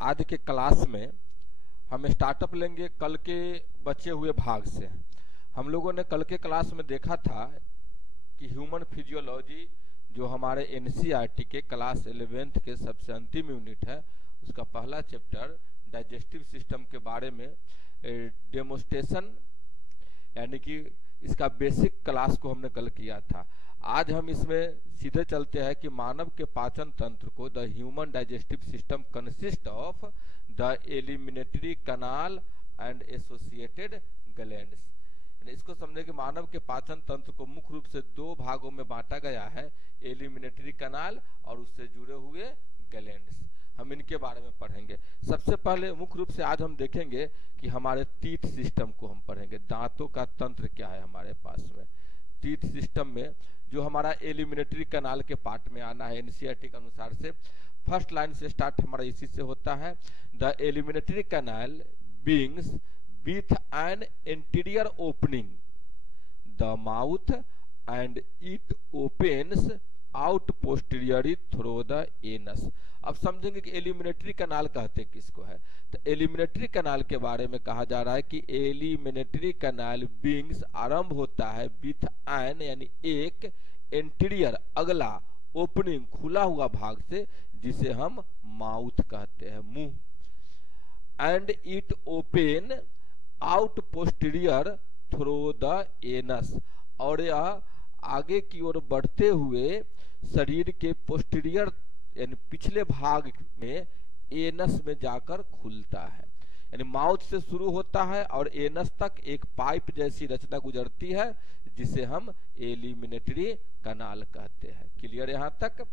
आज के क्लास में हम स्टार्टअप लेंगे कल के बचे हुए भाग से। हम लोगों ने कल के क्लास में देखा था कि ह्यूमन फिजियोलॉजी जो हमारे एनसीईआरटी के क्लास 11th के सबसे अंतिम यूनिट है, उसका पहला चैप्टर डाइजेस्टिव सिस्टम के बारे में डेमोस्ट्रेशन यानी कि इसका बेसिक क्लास को हमने कल किया था। आज हम इसमें सीधे चलते हैं कि मानव के पाचन तंत्र को the human digestive system consist of the alimentary canal and associated glands. इसको समझे कि मानव के पाचन तंत्र को मुख्य रूप से दो भागों में बांटा गया है, एलिमिनेटरी कनाल और उससे जुड़े हुए ग्लैंड्स। हम इनके बारे में पढ़ेंगे। सबसे पहले मुख्य रूप से आज हम देखेंगे कि हमारे टीथ सिस्टम को हम पढ़ेंगे। दांतों का तंत्र क्या है हमारे पास में। टीथ सिस्टम में जो हमारा एलिमिनेटरी कनाल के पार्ट में आना है, एनसीईआरटी के अनुसार से फर्स्ट लाइन से स्टार्ट हमारा इसी से होता है। The alimentary canal begins with an anterior opening the mouth and it opens out posteriorly through the anus। अब समझेंगे कि एलिमिनेटरी कनाल कहते किसको है। तो एलिमिनेटरी कनाल के बारे में कहा जा रहा है कि एलिमिनेटरी कनाल बीइंग्स आरंभ होता है विथ एन यानी एक एंटीरियर अगला ओपनिंग खुला हुआ भाग से, जिसे हम माउथ कहते हैं, मुंह। And it open out posterior through the anus, और यह आगे की ओर बढ़ते हुए शरीर के पोस्टीरियर यानी पिछले भाग में एनस में जाकर खुलता है। यानी माउथ से शुरू होता है और एनस तक एक पाइप जैसी रचना गुजरती है, जिसे हम एलिमिनेटरी कनाल कहते हैं। क्लियर यहाँ तक।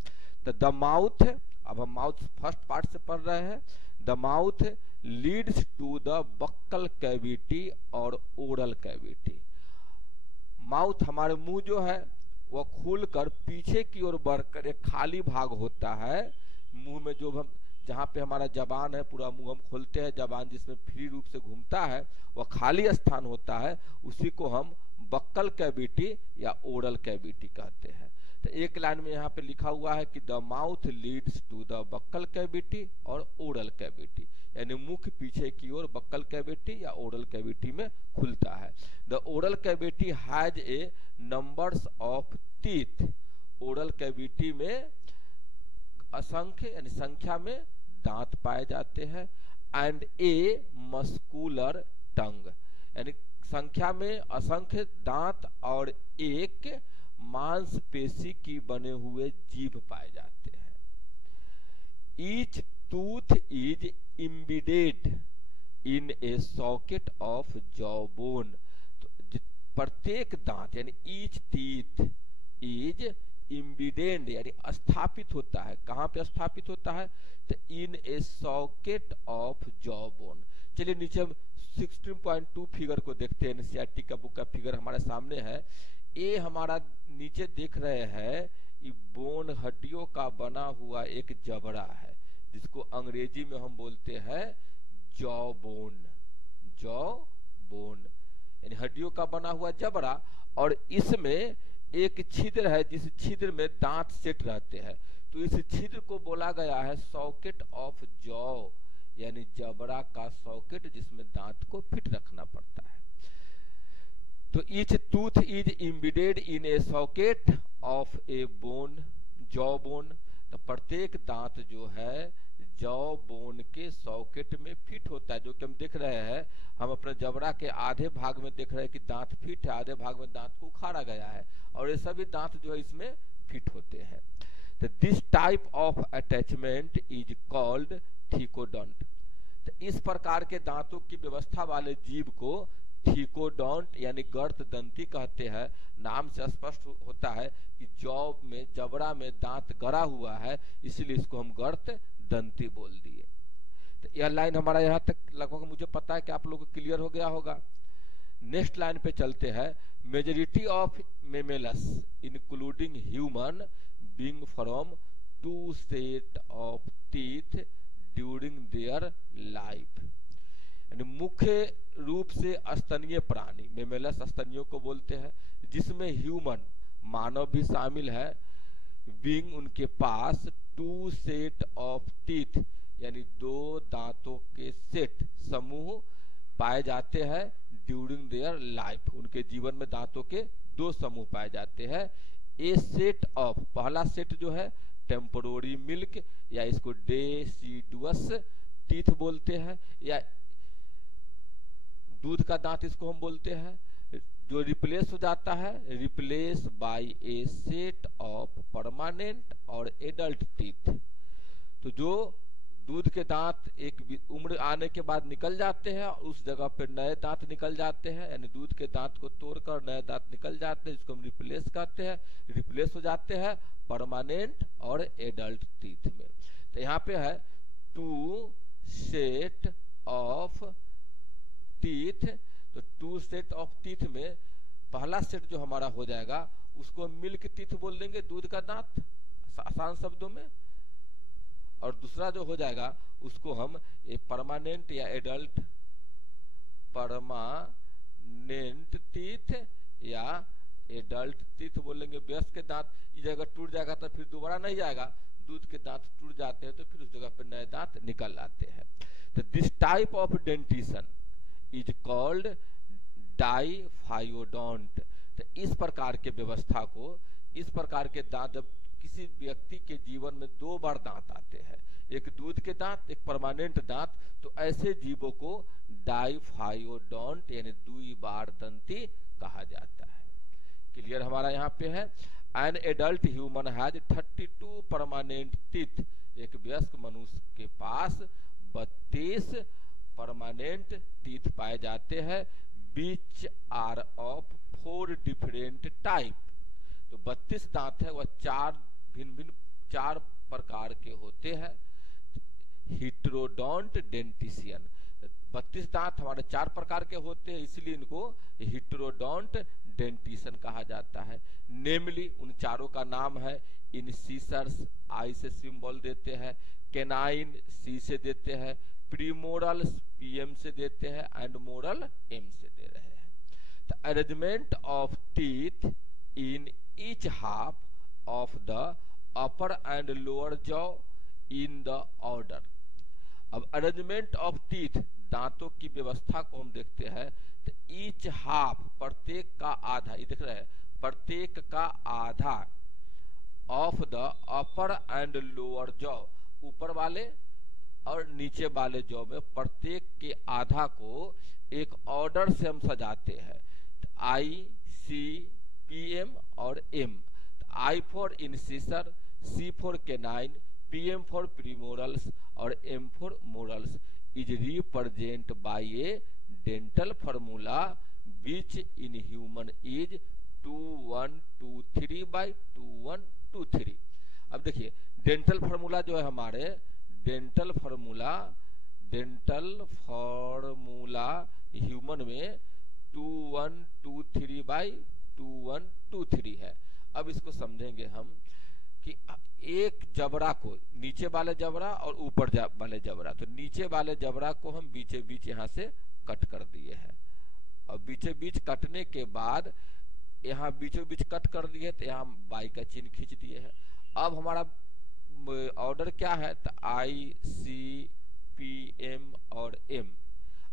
तो द माउथ, अब हम माउथ फर्स्ट पार्ट से पढ़ रहे हैं। The mouth leads to the buccal cavity और ओरल कैविटी। माउथ हमारे मुंह जो है वह खुलकर पीछे की ओर बढ़कर एक खाली भाग होता है मुंह में, जो हम जहाँ पे हमारा जबान है, पूरा मुंह हम खोलते हैं, जबान जिसमें फ्री रूप से घूमता है वह खाली स्थान होता है, उसी को हम बक्कल कैविटी या ओरल कैविटी कहते हैं। तो एक लाइन में यहाँ पे लिखा हुआ है कि the mouth leads to the buccal cavity और ओरल कैविटी, यानी मुख पीछे की ओर बक्कल कैविटी या ओरल कैविटी में खुलता है। The oral cavity has a numbers of teeth. Oral cavity में असंख्य यानी संख्या में दांत पाए जाते हैं। एंड ए मस्कुलर टंग, यानी संख्या में असंख्य दांत और एक मांसपेशी की बने हुए जीभ पाए जाते हैं। Each tooth is embedded in A socket of jaw bone. तो प्रत्येक दांत यानी ईच टीथ इज इम्बेडेड यानी स्थापित होता है। कहां पे स्थापित होता है? तो इन ए सॉकेट ऑफ जॉ बोन। चलिए नीचे हम 16.2 फिगर को देखते हैं। एनसीईआरटी का बुक का फिगर हमारे सामने है। ये हमारा नीचे देख रहे हैं, ये बोन हड्डियों का बना हुआ एक जबड़ा है, जिसको अंग्रेजी में हम बोलते हैं जॉ बोन। जॉ बोन यानी हड्डियों का बना हुआ जबड़ा, और इसमें एक छिद्र है जिस छिद्र में दांत सेट रहते हैं। तो इस छिद्र को बोला गया है सॉकेट ऑफ जॉ, यानी जबड़ा का सॉकेट जिसमें दांत को फिट रखना पड़ता है। तो each tooth is embedded in A socket of A bone, jaw bone. तो प्रत्येक दांत जो है जॉ बोन के सॉकेट में फिट होता है। जो कि हम देख रहे हैं, हम अपने जबड़ा के आधे भाग में देख रहे हैं कि दांत फिट है, आधे भाग में दांत को उखाड़ा गया है, और ये सभी दांत जो है इसमें फिट होते हैं। तो this type of attachment is called thecodont. तो इस प्रकार के दांतों की व्यवस्था वाले जीव को थिकोडोंट यानी गर्त दंती कहते हैं। नाम से स्पष्ट होता है कि जॉ में जबड़ा में दांत गड़ा हुआ है, इसलिए इसको हम गर्त दंती बोल दिए। तो यह लाइन हमारा यहाँ तक लगभग मुझे पता है कि आप लोगों को क्लियर हो गया होगा। नेक्स्ट लाइन पे चलते हैं। Majority of mammals including human being from 2 set of teeth during their life. यानी मुख्य रूप से स्तनीय प्राणी, मेमेलस स्तनियों को बोलते हैं, जिसमें ह्यूमन मानव भी शामिल है। बीइंग उनके पास 2 सेट ऑफ टीथ यानी दो दांतों के सेट समूह पाए जाते हैं ड्यूरिंग देयर लाइफ। उनके जीवन में दांतों के दो समूह पाए जाते हैं। ए सेट ऑफ, पहला सेट जो है टेम्पोररी मिल्क या इसको डेसिडुअस टीथ बोलते हैं, या दूध का दांत इसको हम बोलते हैं, जो रिप्लेस हो जाता है replace by A set of permanent और एडल्ट टीथ। तो जो दूध के दांत एक उम्र आने के बाद निकल जाते हैं और उस जगह पे नए दांत निकल जाते हैं, यानी दूध के दांत को तोड़कर नए दांत निकल जाते हैं, जिसको हम रिप्लेस कहते हैं, रिप्लेस हो जाते हैं परमानेंट और एडल्ट टीथ में। तो यहाँ पे है टू सेट ऑफ टीथ। तो टू सेट ऑफ टीथ में पहला सेट जो हमारा हो जाएगा उसको मिल्क टीथ बोल देंगे, दूध का दांत आसान शब्दों में, और दूसरा जो हो जाएगा उसको हम ये परमानेंट या एडल्ट परमानेंट टीथ या एडल्ट टीथ बोलेंगे। वयस्क के दांत इस जगह टूट जाएगा तो फिर दोबारा नहीं जाएगा, दूध के दांत टूट जाते हैं तो फिर उस जगह पे नए दांत निकल आते हैं। तो this type of dentition is called diphyodont. तो इस प्रकार के व्यवस्था को, इस प्रकार के दांत, जब किसी व्यक्ति के जीवन में दो बार दांत आते हैं, एक दूध के दांत एक परमानेंट दांत, तो ऐसे जीवों को डाइफायोडोंट यानी द्विबार दंती कहा जाता है। क्लियर हमारा यहाँ पे है। An adult human has 32 permanent teeth. एक वयस्क मनुष्य के पास 32 परमानेंट टीथ पाए जाते हैं, which are of 4 different type. तो 32 दांत है वह चार प्रकार के होते हैं। हिट्रोडोंट डेंटिशियन, 32 दांत हमारे 4 प्रकार के होते हैं, इसलिए इनको हिट्रोडोंट डेंटिशियन कहा जाता है। नेमली, उन चारों का नाम है इनसिसर्स, आई से सिंबल देते हैं, केनाइन सी से देते हैं, प्रीमोरल्स पीएम से देते हैं, एंड मोरल एम से दे रहे हैं। The arrangement of teeth in each half of the upper and lower jaw in the order. अब अरेंजमेंट ऑफ टीथ, दांतों की व्यवस्था को हम देखते हैं। तो ईच हाफ, प्रत्येक का आधा, ये देख रहे हैं, प्रत्येक का आधा, of the upper and lower jaw, ऊपर वाले और नीचे वाले जॉ में प्रत्येक के आधा को एक ऑर्डर से हम सजाते हैं। आई सी पी एम और M. I for incisor, C for canine, P M for premolars और M for molars is represent by a dental formula which in human is 2123 by 2123। अब देखिए डेंटल फार्मूला जो है हमारे, dental formula human में 2123 by 2123 है। अब इसको समझेंगे हम कि एक जबड़ा को, नीचे वाले जबड़ा और ऊपर वाले जबड़ा, तो नीचे वाले जबड़ा को हम बीचे बीच यहाँ से कट कर दिए हैं, और बीचे बीच कटने के बाद यहाँ बीचों बीच कट कर दिए तो यहाँ बाई का चिन्ह खींच दिए है। अब हमारा ऑर्डर क्या है, तो आई सी पी एम और एम।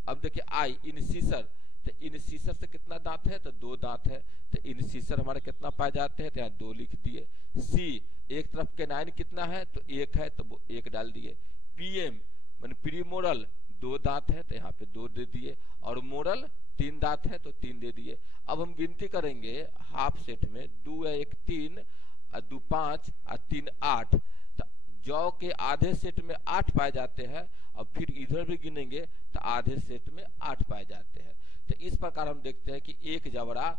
अब देखिए आई इनसिसर, तो इनसिसर से कितना दांत है, तो 2 दांत है, तो इनसिसर हमारे कितना पाए जाते हैं, तो यहाँ 2 लिख दिए। सी, एक तरफ केनाइन कितना है, तो 1 है, तो वो 1 डाल दिए। पीएम मान प्रीमोरल 2 दांत है, तो यहाँ पे 2 दे दिए, और मोरल 3 दांत है, तो 3 दे दिए। अब हम गिनती करेंगे हाफ सेट में, 2 है 1 3, 2 5 और 3 8। जौ के आधे सेट में 8 पाए जाते हैं, और फिर इधर भी गिनेंगे तो आधे सेट में 8 पाए जाते हैं। तो इस प्रकार हम देखते हैं कि एक जबड़ा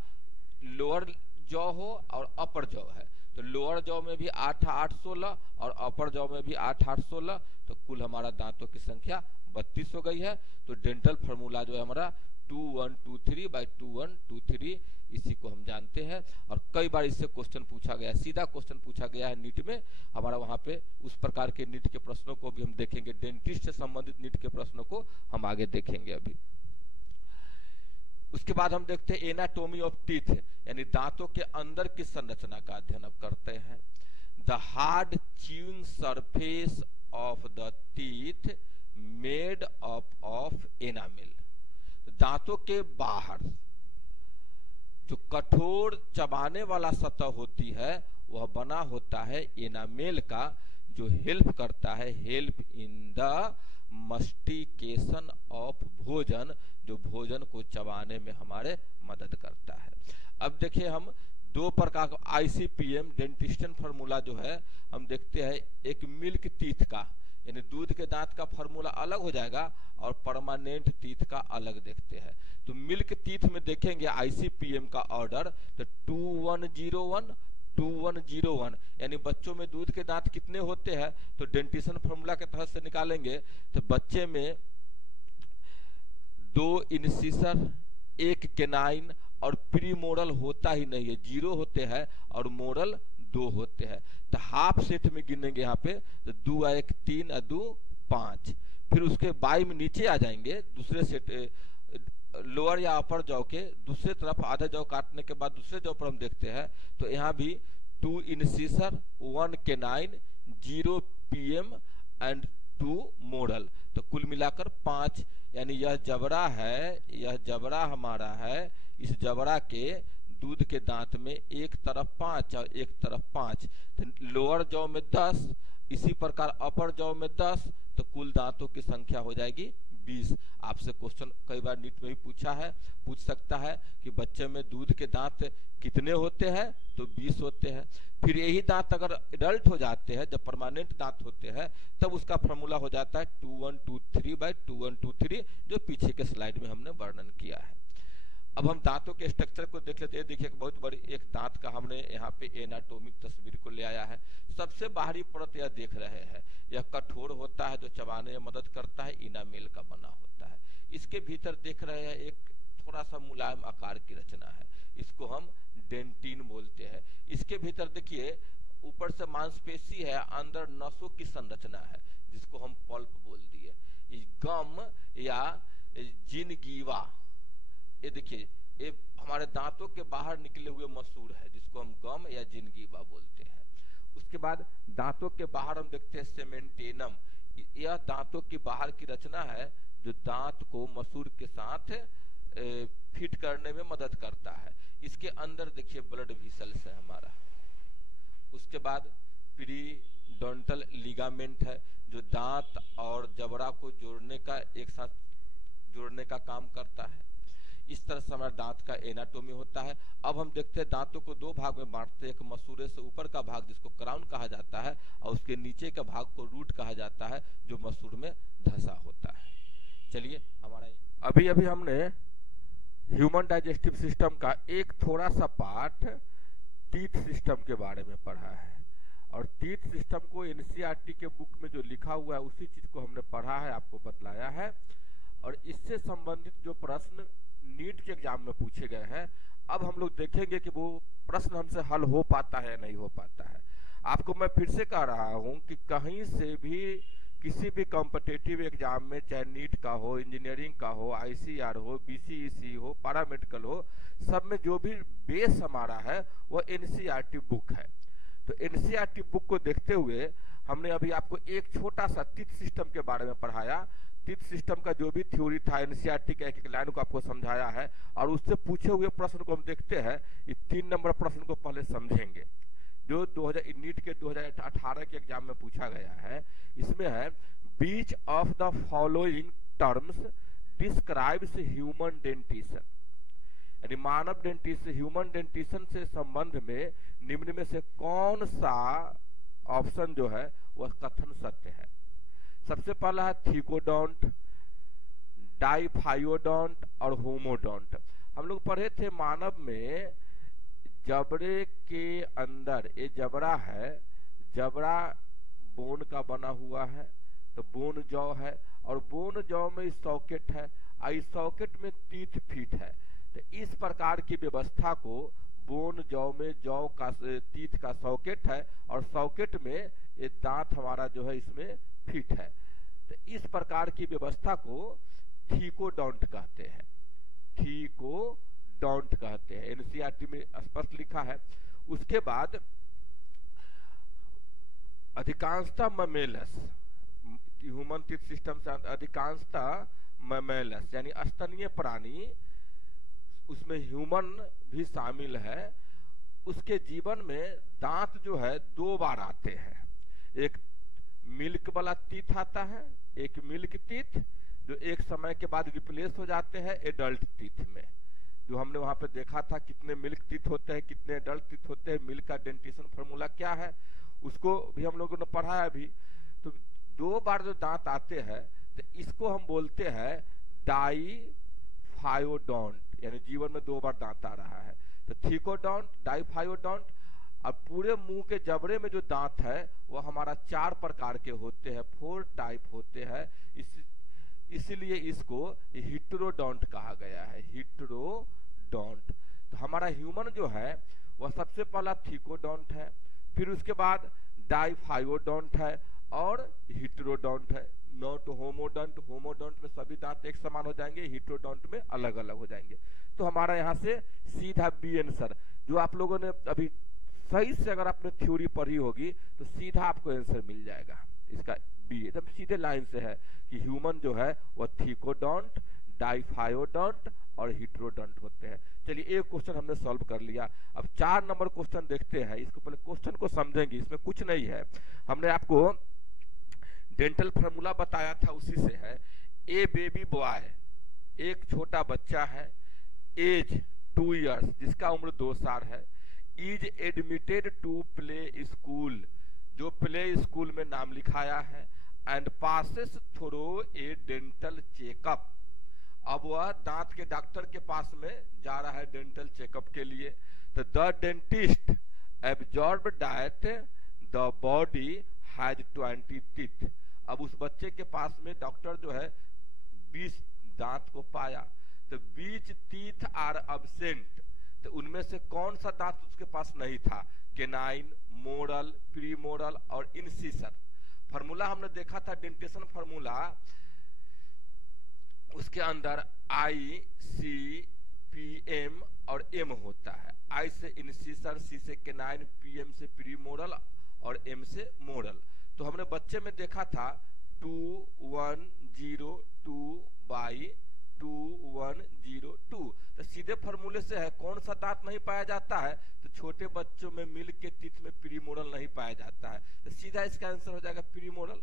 लोअर जौ हो और अपर जौ है, तो लोअर जौ में भी 8 8 16 और अपर जौ में भी 8 8 16, तो कुल हमारा दांतों की संख्या 32 हो गई है। तो डेंटल फार्मूला जो है हमारा 2123 बाई 2123, इसी को हम जानते हैं। और कई बार इससे क्वेश्चन पूछा गया, सीधा क्वेश्चन पूछा गया है नीट में हमारा, वहां पे उस प्रकार के नीट के प्रश्नों को भी हम देखेंगे, डेंटिस्ट से संबंधित नीट के प्रश्नों को हम आगे देखेंगे अभी। उसके बाद हम देखते हैं एनाटोमी ऑफ टीथ, यानी दांतों के अंदर की संरचना का अध्ययन अब करते हैं। The hard chewing surface of the teeth made up of enamel. दांतों के बाहर जो कठोर चबाने वाला सतह होती है वह बना होता है एनामेल का, जो हेल्प करता है, help in the mastication of भोजन, जो भोजन को चबाने में हमारे मदद करता है। अब देखिए हम दो प्रकार का आईसीपीएम डेंटिस्टन फार्मूला जो है हम देखते हैं, एक मिल्क टीथ का यानी दूध के दांत का फार्मूला अलग हो जाएगा और परमानेंट टीथ का अलग देखते हैं। तो मिल्क टीथ में देखेंगे आईसीपीएम का ऑर्डर तो 2101 2101 यानी बच्चों में दूध के दांत कितने होते हैं तो डेंटिशन फार्मूला के तहत से निकालेंगे तो बच्चे में 2 इंसिसर 1 केनाइन और प्री मोरल होता ही नहीं है, 0 होते हैं और मोरल 2 होते हैं। तो हाफ सेट में गिनेंगे यहाँ पे तो 2 1 3 2 5, फिर उसके बाई में नीचे आ जाएंगे दूसरे सेट लोअर या अपर जॉ के दूसरे तरफ आधा जॉ काटने के बाद दूसरे जॉ पर हम देखते हैं तो यहाँ भी 2 इंसिसर 1 केनाइन 0 पीएम एंड 2 मोरल, तो कुल मिलाकर 5। यानी यह जबड़ा है, यह जबड़ा हमारा है, इस जबड़ा के दूध के दांत में एक तरफ 5 और एक तरफ 5, तो लोअर जॉ में 10, इसी प्रकार अपर जॉ में 10, तो कुल दांतों की संख्या हो जाएगी 20। आपसे क्वेश्चन कई बार नीट में भी पूछ सकता है कि बच्चे में दूध के दांत कितने होते हैं तो 20 होते हैं। फिर यही दांत अगर एडल्ट हो जाते हैं, जब परमानेंट दांत होते हैं, तब उसका फॉर्मूला हो जाता है 2123/2123 जो पीछे के स्लाइड में हमने वर्णन किया है। अब हम दांतों के स्ट्रक्चर को देख लेते हैं। देखिए बहुत बड़ी एक दांत का हमने यहाँ पे एनाटोमिक तस्वीर को ले आया है। सबसे बाहरी परत यह देख रहे हैं, यह कठोर होता है जो चबाने में मदद करता है, इनामेल का बना होता है। इसके भीतर देख रहे हैं एक थोड़ा सा मुलायम आकार की रचना है, इसको हम डेंटिन बोलते हैं। इसके भीतर देखिए ऊपर से मांसपेशी है, अंदर नसों की संरचना है जिसको हम पल्प बोल दिए। गम या जिनगीवा, ये देखिए ये हमारे दांतों के बाहर निकले हुए मसूड़ है जिसको हम गम या जिनगीवा बोलते हैं। उसके बाद दांतों के बाहर हम देखते हैं सेमेंटेनम, यह दांतों की बाहर की रचना है जो दांत को मसूड़ के साथ फिट करने में मदद करता है। इसके अंदर देखिए ब्लड वेसल्स है हमारा। उसके बाद पीरिडोंटल लिगामेंट है जो दांत और जबड़ा को जोड़ने का, एक साथ जोड़ने का काम करता है। इस तरह से हमारा दांत का एनाटोमी होता है। अब हम देखते हैं दांतों को 2 भाग में बांटते हैं, एक मसूड़े से ऊपर का भाग जिसको क्राउन कहा जाता है और उसके नीचे का भाग को रूट कहा जाता है जो मसूड़ में धंसा होता है। चलिए हमारा अभी हमने ह्यूमन डाइजेस्टिव सिस्टम का एक थोड़ा सा पार्ट टीथ सिस्टम के बारे में पढ़ा है और टीथ सिस्टम को एनसीईआरटी के बुक में जो लिखा हुआ है उसी चीज को हमने पढ़ा है, आपको बतलाया है। और इससे संबंधित जो प्रश्न नीट के एग्जाम में पूछे गए हैं, अब हम लोग देखेंगे कि वो प्रश्न हमसे हल हो पाता है या नहीं हो पाता है। आपको मैं फिर से कह रहा हूं कि कहीं से भी किसी भी कॉम्पिटिटिव एग्जाम में, चाहे नीट का हो, इंजीनियरिंग का हो, आईसीआर हो, बीसीईसी हो, पैरामेडिकल हो, सब में जो भी बेस हमारा है वह एनसीईआरटी बुक है। तो एनसीईआरटी बुक को देखते हुए हमने अभी आपको एक छोटा सा टीथ सिस्टम के बारे में पढ़ाया। टीथ सिस्टम का जो भी थ्योरी था एनसीईआरटी के एक लाइन को आपको समझाया है और उससे पूछे हुए प्रश्न को हम देखते हैं। इस 3 नंबर प्रश्न को पहले समझेंगे जो नीट के 2018 के एग्जाम में पूछा गया है। इसमें है which of the following terms describes human dentition, यानी मानव डेंटिशन, ह्यूमन डेंटिशन से संबंध में निम्न में से कौन सा ऑप्शन जो है वह कथन सत्य है। सबसे पहला है थीकोडोंट, डाइफाइओडोंट और होमोडोंट। हम लोग पढ़े थे मानव में जबड़े के अंदर, ये जबड़ा है, जबड़ा बोन का बना हुआ है तो बोन जॉ है और बोन जॉ में सॉकेट है, इस सॉकेट में टीथ फिट है। तो इस प्रकार की व्यवस्था को बोन जॉ में जॉ का टीथ का सॉकेट है और सॉकेट में ये दांत हमारा जो है इसमें फिट है। तो इस प्रकार की व्यवस्था को थीकोडोंट कहते हैं, थीकोडोंट कहते हैं, एनसीईआरटी में स्पष्ट लिखा है। उसके बाद अधिकांशतः ममेलस, ह्यूमन टीथ सिस्टम से अधिकांशतः मैमेलस यानी स्तनीय प्राणी, उसमें ह्यूमन भी शामिल है, उसके जीवन में दांत जो है 2 बार आते हैं। एक मिल्क वाला टीथ आता है, एक मिल्क टीथ जो एक समय के बाद रिप्लेस हो जाते हैं एडल्ट टीथ में। जो हमने वहां पे देखा था कितने मिल्क टीथ होते हैं, कितने एडल्ट टीथ होते हैं, मिल्क का डेंटिशन फॉर्मूला क्या है, उसको भी हम लोगों ने पढ़ा है अभी। तो 2 बार जो दांत आते हैं तो इसको हम बोलते हैं डाइफायोडोंट, यानी जीवन में 2 बार दांत आ रहा है। तो थीकोडोंट, डाइफायोडोंट। अब पूरे मुंह के जबड़े में जो दांत है वो हमारा 4 प्रकार के होते हैं, 4 टाइप होते हैं। इसलिए इसको हिट्रोडोंट कहा गया है, हिट्रोडोंट। तो हमारा ह्यूमन जो है वह सबसे पहला थीकोडोंट है, फिर उसके बाद डाइफायोडोंट है और हिट्रोडोंट है। नॉट होमोडोंट, होमोडोंट में सभी दांत एक समान हो जाएंगे, हिट्रोडोंट में अलग अलग हो जाएंगे। तो हमारा यहाँ से सीधा बी आंसर, जो आप लोगों ने अभी सही से अगर आपने थ्योरी पढ़ी होगी तो सीधा आपको आंसर मिल जाएगा इसका बी, एकदम सीधे लाइन से है कि ह्यूमन जो है वह थीकोडोंट, डाइफायोडोंट और हिट्रोडोंट होते हैं। चलिए एक क्वेश्चन हमने सॉल्व कर लिया। अब 4 नंबर क्वेश्चन देखते हैं। इसको पहले क्वेश्चन को समझेंगे, इसमें कुछ नहीं है, हमने आपको डेंटल फार्मूला बताया था उसी से है। ए बेबी बॉय, एक छोटा बच्चा है, एज 2 इयर्स, जिसका उम्र 2 साल है, is admitted to play school, जो प्ले स्कूल में नाम लिखाया है, and passes through a dental checkup. अब वह दांत के डॉक्टर के पास में जा रहा है डेंटल चेकअप के लिए। तो the dentist absorb that the body has 20 teeth. अब उस बच्चे के पास में डॉक्टर जो है 20 दांत को पाया। तो 20 टीथ आर अब्सेंट, तो उनमें से कौन सा दांत उसके पास नहीं था? केनाइन, मोरल, प्रीमोरल और इंसिसर। फार्मूला हमने देखा था डेंटेशन फार्मूला, उसके अंदर आई, सी, पी, एम और एम होता है। आई से इंसिसर, सी से केनाइन, पी एम से प्रीमोरल और एम से मोरल। तो हमने बच्चे में देखा था 2102/2102। तो सीधे फार्मूले से है कौन सा दांत नहीं पाया जाता है, तो छोटे बच्चों में मिल्क के टीथ में प्रीमोरल नहीं पाया जाता है, तो सीधा इसका आंसर हो जाएगा प्रीमोरल।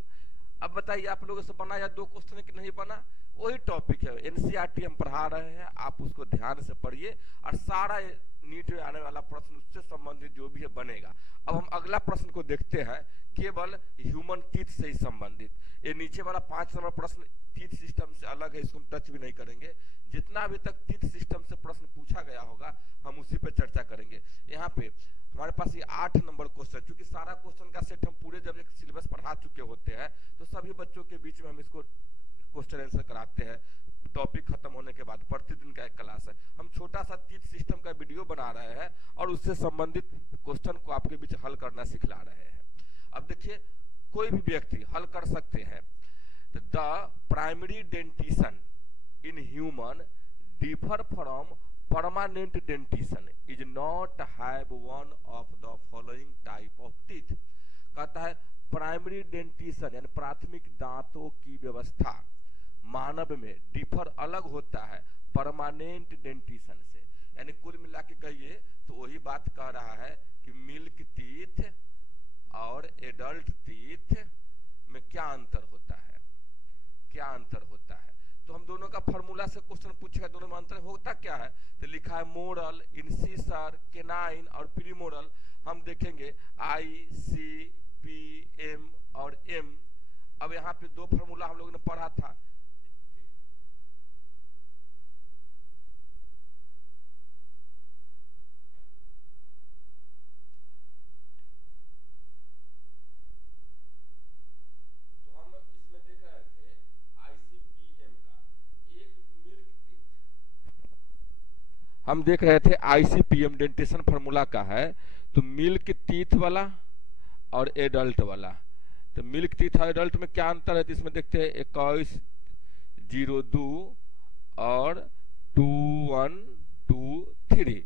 अब बताइए आप लोगों से बना या 2 क्वेश्चन कि नहीं बना? वही टॉपिक है, एनसीईआरटी हम पढ़ा रहे हैं, आप उसको ध्यान से पढ़िए और सारा नीट में आने वाला प्रश्न उससे संबंधित जो भी है बनेगा। अब हम अगला प्रश्न को देखते हैं, केवल ह्यूमन टीथ से ही संबंधित। ये नीचे वाला 5 नंबर प्रश्न टीथ सिस्टम से अलग है, इसको हम टच भी नहीं करेंगे। जितना अभी तक टीथ सिस्टम से प्रश्न पूछा गया होगा हम उसी पे चर्चा करेंगे। यहाँ पे हमारे पास ये 8 नंबर क्वेश्चन, क्योंकि सारा क्वेश्चन का सेट हम पूरे जब एक सिलेबस पढ़ा चुके होते हैं तो सभी बच्चों के बीच में हम इसको क्वेश्चन आंसर कराते हैं। टॉपिक खत्म होने के बाद प्रतिदिन का एक क्लास है, हम छोटा सा टीथ सिस्टम का वीडियो बना रहे हैं और उससे संबंधित क्वेश्चन को आपके बीच हल करना सिखला रहे हैं। अब देखिए कोई भी व्यक्ति हल कर सकते हैं। The primary dentition in human differ from permanent dentition is not have one of the following type of teeth. कहता है प्राइमरी डेंटिशन यानी प्राथमिक दांतों की व्यवस्था मानव में डिफर अलग होता है परमानेंट डेंटिशन से। यानी कुल मिला के कहिए तो वही बात कह रहा है कि मिल्क टीथ और एडल्ट टीथ में क्या अंतर होता है, क्या अंतर होता है। तो हम दोनों का फार्मूला से क्वेश्चन पूछेगा, दोनों में अंतर होता क्या है, तो लिखा है मोरल, इंसिसर, केनाइन और प्रीमोरल। हम देखेंगे आई, सी, पी, एम और एम। अब यहाँ पे 2 फार्मूला हम लोगों ने पढ़ा था। तो हम इसमें देख रहे थे आईसीपीएम का एक मिल्क टीथ, हम देख रहे थे आईसीपीएम डेंटेशन फार्मूला का है। तो मिल्क टीथ वाला और एडल्ट वाला, तो मिल्क टीथ और एडल्ट में क्या अंतर है, तो इसमें देखते हैं 2102 और 2123।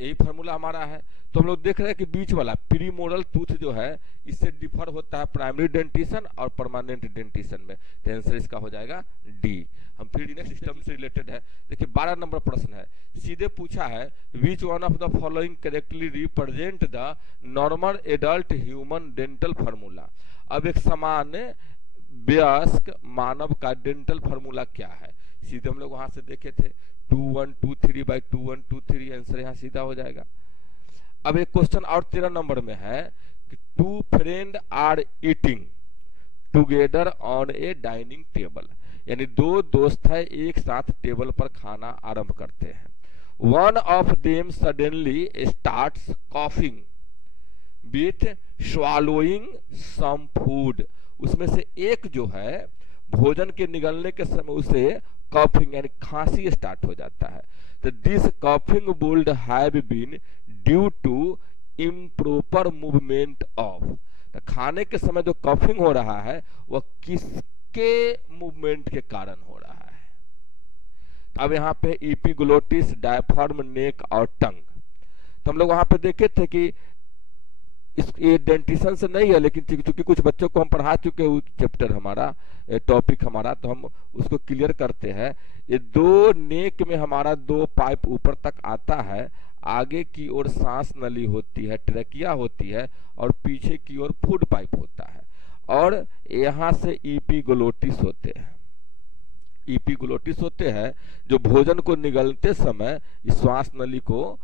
यही फार्मूला हमारा है। तो हम लोग देख रहे हैं कि बीच वाला प्रीमोरल टूथ जो है इससे डिफर होता है प्राइमरी डेंटिशन और परमानेंट डेंटिशन में। तो आंसर इसका हो जाएगा डी। हम फिर नेक्स्ट सिस्टम से रिलेटेड है। देखिए 12 नंबर प्रश्न है, सीधे पूछा है which one of the following correctly represent the normal adult human dental formula. अब एक सामान्य वयस्क मानव का डेंटल फार्मूला क्या है, सीधे हम लोग वहां से देखे थे 2123/2123, आंसर यहाँ सीधा हो जाएगा। अब एक क्वेश्चन और 13 नंबर में है कि two friend are eating together on a dining table, यानी दो दोस्त है एक साथ टेबल पर खाना आरंभ करते हैं। One of them suddenly starts coughing with swallowing some food, उसमें से एक जो है भोजन के निगलने के समय उसे कॉफिंग यानी खांसी स्टार्ट हो जाता है। तो this coughing would have been due to improper movement of, तो खाने के समय जो कॉफिंग हो रहा है वह किसके मूवमेंट के कारण हो रहा है। अब यहाँ पे एपिग्लोटिस, डायफ्राम, नेक और टंग। तो हम लोग वहां पे देखे थे कि ये डेंटिशन से नहीं है, लेकिन चूंकि कुछ बच्चों को हम पढ़ा चुके हैं चैप्टर हमारा, टॉपिक हमारा, तो हम उसको क्लियर करते हैं। ये दो नेक में हमारा दो पाइप ऊपर तक आता है, आगे की ओर सांस नली होती है, ट्रेकिया होती है, और पीछे की ओर फूड पाइप होता है, और यहाँ से एपिग्लोटिस होते हैं। एपिग्लोटिस होते हैं जो भोजन को निगलते समय इस श्वास नली को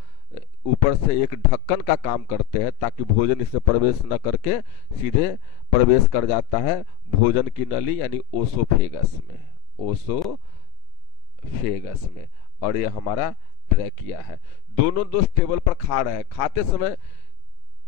ऊपर से एक ढक्कन का काम करते हैं ताकि भोजन इसमें प्रवेश न करके सीधे प्रवेश कर जाता है भोजन की नली यानी ओसोफेगस में, ओसोफेगस में, और ये हमारा ट्रैकिया है। दोनों दोस्त टेबल पर खा रहे हैं, खाते समय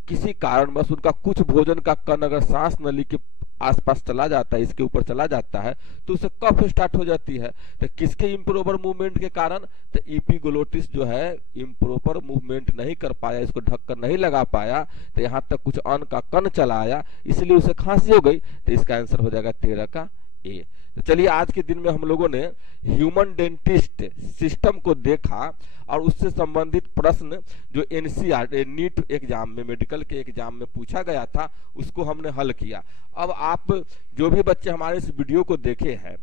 किसी कारणवश उनका कुछ भोजन का कण अगर सांस नली के आसपास चला जाता है, इसके ऊपर चला जाता है, तो उसे कफ स्टार्ट हो जाती है। तो किसके इम्प्रॉपर मूवमेंट के कारण, तो एपिग्लोटिस जो है इम्प्रॉपर मूवमेंट नहीं कर पाया, इसको ढक्कन नहीं लगा पाया, तो यहाँ तक कुछ अन्न का कण चला आया, इसलिए उसे खांसी हो गई। तो इसका आंसर हो जाएगा 13 का ए। तो चलिए आज के दिन में हम लोगों ने ह्यूमन डेंटिस्ट सिस्टम को देखा और उससे संबंधित प्रश्न जो एनसीईआरटी नीट एग्जाम में, मेडिकल के एग्जाम में पूछा गया था, उसको हमने हल किया। अब आप जो भी बच्चे हमारे इस वीडियो को देखे हैं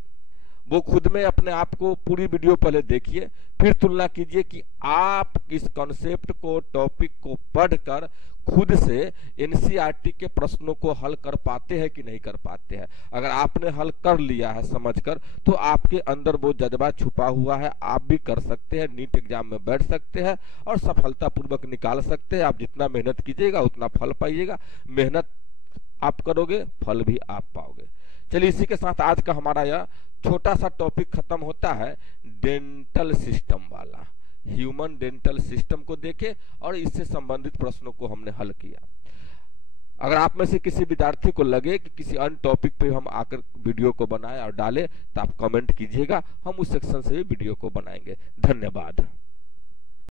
वो खुद में अपने आप को पूरी वीडियो पहले देखिए, फिर तुलना कीजिए कि आप इस कॉन्सेप्ट को, टॉपिक को पढ़कर खुद से एनसीईआरटी के प्रश्नों को हल कर पाते हैं कि नहीं कर पाते हैं। अगर आपने हल कर लिया है समझकर, तो आपके अंदर वो जज्बा छुपा हुआ है, आप भी कर सकते हैं, नीट एग्जाम में बैठ सकते हैं और सफलतापूर्वक निकाल सकते हैं। आप जितना मेहनत कीजिएगा उतना फल पाइएगा, मेहनत आप करोगे फल भी आप पाओगे। चलिए इसी के साथ आज का हमारा यह छोटा सा टॉपिक खत्म होता है, डेंटल सिस्टम वाला। ह्यूमन डेंटल सिस्टम को देखे और इससे संबंधित प्रश्नों को हमने हल किया। अगर आप में से किसी विद्यार्थी को लगे कि किसी अन्य टॉपिक पे हम आकर वीडियो को बनाएं और डालें, तो आप कमेंट कीजिएगा, हम उस सेक्शन से भी वीडियो को बनाएंगे। धन्यवाद।